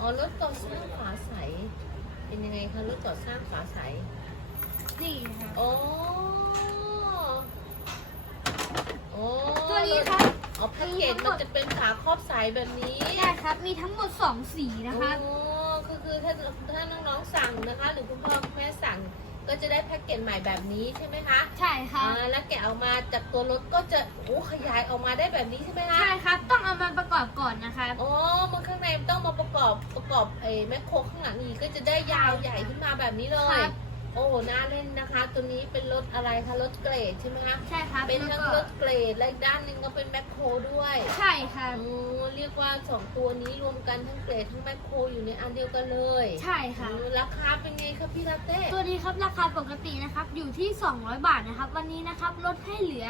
อ๋อรถก่อสร้างฝาใส เป็นยังไงคะรถก่อสร้างฝาใส นี่ครับโอ้โอ้ตัวนี้ครับอ๋อแพ็กเกจมันจะเป็นฝาครอบใสแบบนี้ใช่ครับ มีทั้งหมด 2 สีนะครับโอ้คือคือถ้าถ้าน้องๆสั่งนะคะ หรือคุณพ่อคุณแม่สั่งก็จะได้แพ็กเกจใหม่แบบนี้ใช่ไหมคะ ใช่ครับอ่าแล้วแกะออกมาจากตัวรถก็จะโอ้ขยายออกมาได้แบบนี้ใช่ไหมคะ ใช่ครับ กอบปรอบไอ้แมคโครข้างหลังอีกก็จะได้ยาวใหญ่ขึ้นมาแบบนี้เลย รับโอ้น่าเล่นนะคะ ตัวนี้เป็นรถอะไรคะรถเกรดใช่ไหมคะใช่ครับเป็นแล้วทั้งก็รถเกรดและอีกด้านหนึ่งก็เป็นแมคโครด้วยใช่ครับโอ้เรียกว่าสองตัวนี้รวมกันทั้งเกรดทั้งแมคโครอยู่ในอันเดียวกันเลยใช่ครับอืมราคาเป็นไงครับพี่ลาเต้ตัวนี้ครับราคาปกตินะครับอยู่ที่ 200 บาทนะครับ วันนี้นะครับลดให้เหลือ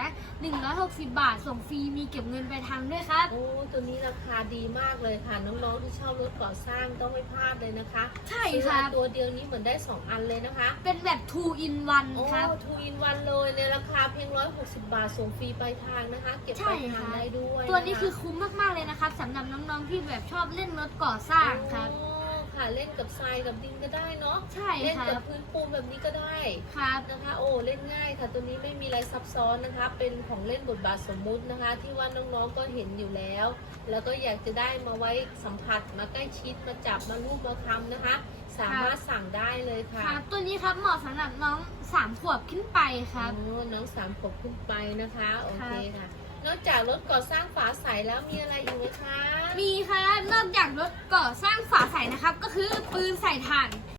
160 บาท ส่งฟรีมีเก็บเงินไปลายทางด้วยครับโอ้ตัวนี้ราคาดีมากเลยค่ะน้องๆที่ชอบรถก่อสร้างต้องไม่พลาดเลยนะคะ ใช่ซื้อครับตัวเดียวนี้เหมือนได้สองอันเลยนะคะ เป็นแบบ 2 in โอ้1 ครับ ทูอินวันเลยในราคาเพียง 160 บาทส่งฟรีปลายทางนะคะ เก็บใช่ปลายทางค่ะได้ด้วยตัวนี้ะะคือคุ้มมากๆเลยนะครับสำหรับน้องๆที่แบบชอบเล่นรถก่อสร้างครับ โอ้ ค่ะเล่นกับทรายกับดินก็ได้เนาะใช่เล่นครักับบพื้นปูนแบบนี้ก็ได้ครับนะคะ โอ้เล่นง่ายค่ะตัวนี้ไม่มีอะไรซับซ้อนนะคะ เป็นของเล่นบทบาทสมมุตินะคะ ที่ว่าน้องๆก็เห็นอยู่แล้ว แล้วก็อยากจะได้มาไว้สัมผัสมาใกล้ชิดมาจับมาลูบมาคำนะคะ สามารถสั่งได้เลยค่ะ ครับ ตัวนี้ครับเหมาะสำหรับน้อง3ขวบขึ้นไปครับ โอ้น้องสามขวบขึ้นไปนะคะ โอครัเคบค่ะ นอกจากรถก่อสร้างฝาใสแล้วมีอะไรอีกไหมคะ มีค่ะ นอกจากรถก่อสร้างฝาใสนะครับ ก็คือปืนใส่ถ่าน